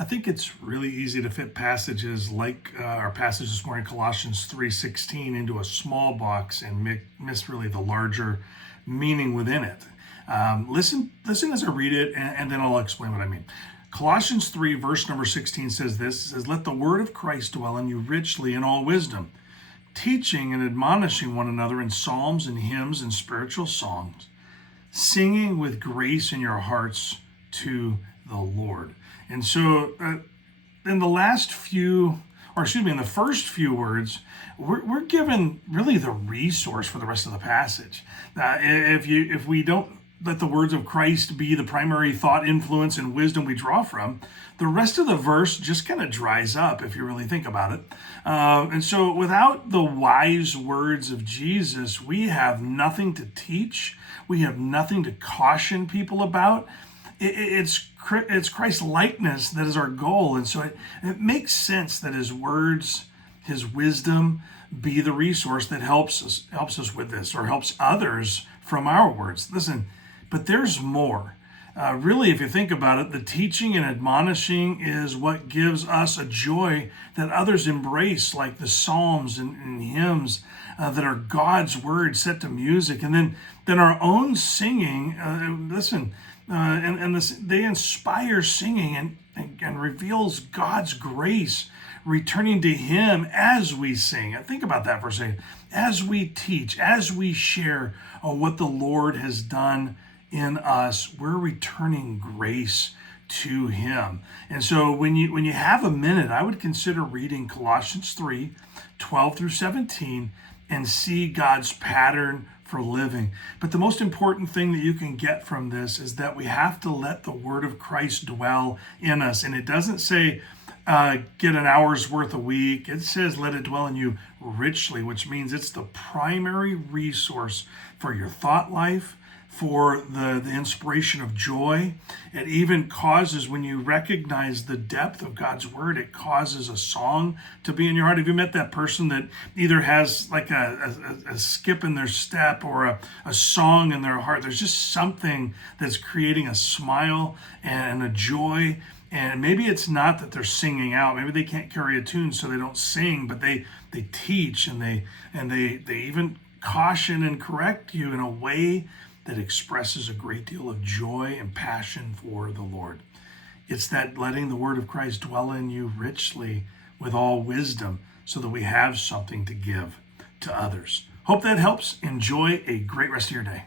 I think it's really easy to fit passages like our passage this morning, Colossians 3:16, into a small box and miss really the larger meaning within it. Listen as I read it, and then I'll explain what I mean. Colossians 3, verse number 16 says this, it says, "Let the word of Christ dwell in you richly in all wisdom, teaching and admonishing one another in psalms and hymns and spiritual songs, singing with grace in your hearts to the Lord." And so in the first few words, we're given really the resource for the rest of the passage. If we don't let the words of Christ be the primary thought, influence, and wisdom we draw from, the rest of the verse just kind of dries up if you really think about it. And so without the wise words of Jesus, we have nothing to teach. We have nothing to caution people about. It's Christ's likeness that is our goal. And so it makes sense that his words, his wisdom, be the resource that helps us with this, or helps others from our words. Listen, but there's more. Really, if you think about it, the teaching and admonishing is what gives us a joy that others embrace, like the psalms and hymns that are God's word set to music. And then our own singing, they inspire singing and reveals God's grace, returning to him as we sing. And think about that for a second. As we teach, as we share what the Lord has done in us, we're returning grace to him. And so when you have a minute, I would consider reading Colossians 3, 12 through 17, and see God's pattern for living. But the most important thing that you can get from this is that we have to let the word of Christ dwell in us. And it doesn't say get an hour's worth a week. It says let it dwell in you richly, which means it's the primary resource for your thought life, for the inspiration of joy. It even causes, when you recognize the depth of God's word, it causes a song to be in your heart. Have you met that person that either has like a skip in their step or a song in their heart? There's just something that's creating a smile and a joy. And maybe it's not that they're singing out. Maybe they can't carry a tune, so they don't sing, but they teach and they even caution and correct you in a way that expresses a great deal of joy and passion for the Lord. It's that letting the word of Christ dwell in you richly with all wisdom so that we have something to give to others. Hope that helps. Enjoy a great rest of your day.